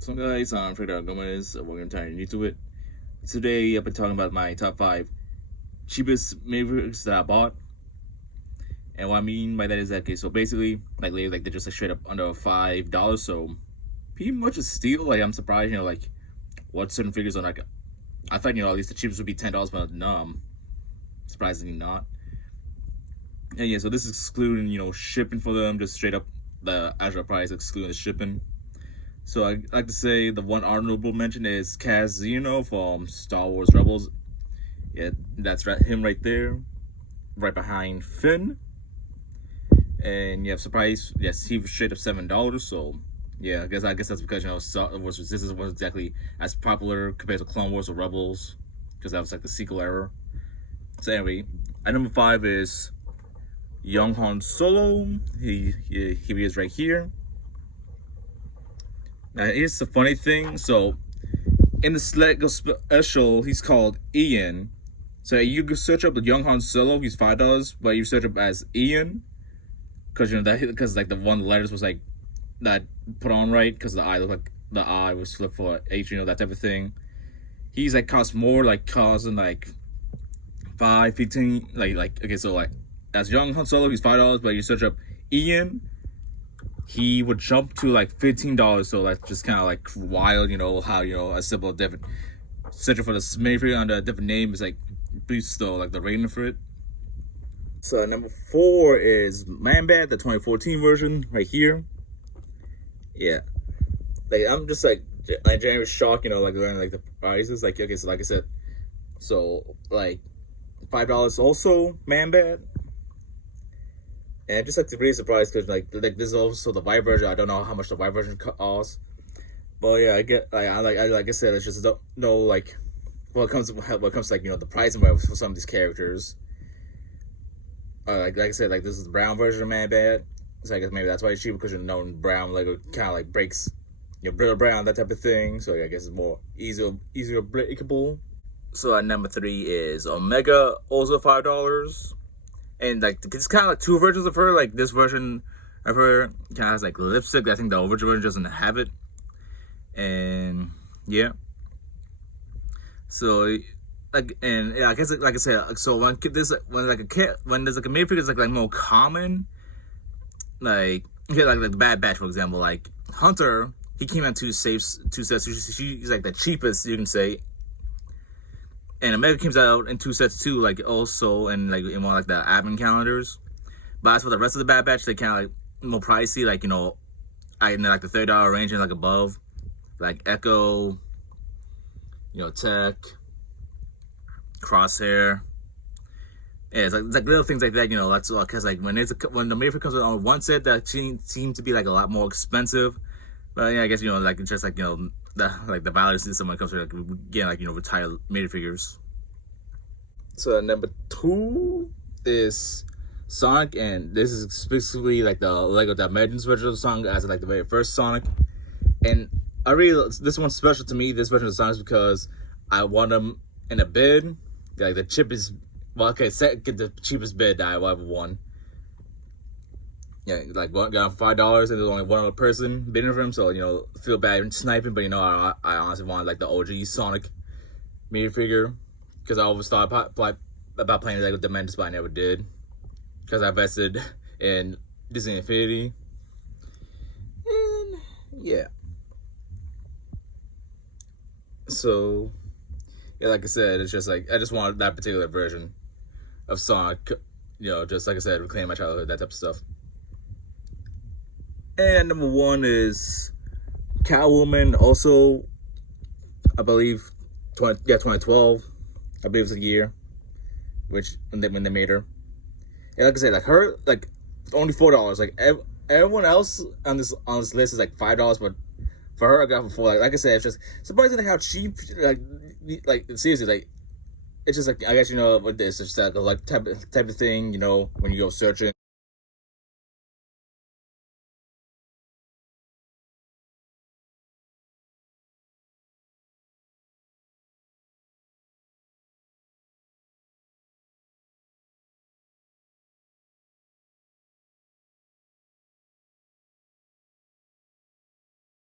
So guys, I'm Fred Gomez. Welcome to new to it. Today I've been talking about my top 5 cheapest Minifigures that I bought. And what I mean by that is that, okay, so basically, they're just like straight up under $5. So pretty much a steal. Like, I'm surprised, like what certain figures are like. I thought, at least the cheapest would be $10, but no, surprisingly not. And yeah, so this is excluding, shipping for them, just straight up the actual price, excluding the shipping. So I like to say the one honorable mention is Casino from Star Wars Rebels. Yeah, that's him right there, right behind Finn. And yeah, surprise, yes, he was straight up $7. So yeah, I guess that's because Star Wars Resistance wasn't exactly as popular compared to Clone Wars or Rebels, because that was like the sequel era. So anyway, at number 5 is Young Han Solo. He is right here. Now here's the funny thing. So in the Lego special, he's called Ian. So you can search up the Young Han Solo. He's $5, but you search up as Ian, because because like the one letters was like that put on right, because the eye looked like the eye was flipped for H, that type of thing. He's like cost more, like costing like 15, okay, so like as Young Han Solo, he's $5, but you search up Ian, he would jump to like $15. So that's just kind of like wild, how a simple different searching for the minifigure under a different name is like boosts though like the rating for it. So number 4 is Man-Bat, the 2014 version right here. Yeah, like I'm just like genuinely shocked, like learning like the prices. Like, okay, so like I said, so like $5 also Man-Bat. And just like really surprised because like this is also the white version. I don't know how much the white version costs, but yeah, I get like I said, it's just don't know like when it comes to like the price and whatever for some of these characters. Like I said, like this is the brown version of Man-Bat. So I guess maybe that's why it's cheaper, because brown Lego kind of like breaks brittle brown, that type of thing. So I guess it's more easier breakable. So at number 3 is Omega, also $5. And like it's kind of like two versions of her. Like this version of her kind of has like lipstick. I think the original version doesn't have it. And yeah. So like, and yeah, I guess like I said, so when there's like a minifigure is like more common, like like the Bad Batch, for example, like Hunter, he came out two sets. She's like the cheapest, you can say. And Omega comes out in 2 sets too, like also in like in one like the advent calendars. But as for the rest of the Bad Batch, they kind of like more pricey, like I in like the $30 range and like above, like Echo, Tech, Crosshair. Yeah, it's like little things like that, that's all. Cause like when the Mayfair comes out on one set, that seems to be like a lot more expensive. But yeah, I guess like it's just like the value system when it comes to like getting like retired minifigures. So number 2 is Sonic, and this is specifically like the Lego Dimensions version of Sonic, as like the very first Sonic. And this one's special to me, this version of Sonic, because I won them in a bid, like the cheapest. Well, okay, get the cheapest bid that I ever won. Yeah, like got $5, and there's only one other person bidding for him, so feel bad sniping, but I honestly wanted like the OG Sonic minifigure, because I always thought about playing Lego Dimensions, but I never did, because I invested in Disney Infinity. And yeah, so yeah, like I said, it's just like I just wanted that particular version of Sonic, just like I said, reclaim my childhood, that type of stuff. And number 1 is Catwoman, also I believe 2012, I believe it's a year, which when they made her. And like I said, like her, like only $4. Like everyone else on this list is like $5, but for her I got for $4. Like I said, it's just surprising how cheap. Like seriously, like it's just like, I guess with this, it's just like type of thing. When you go searching.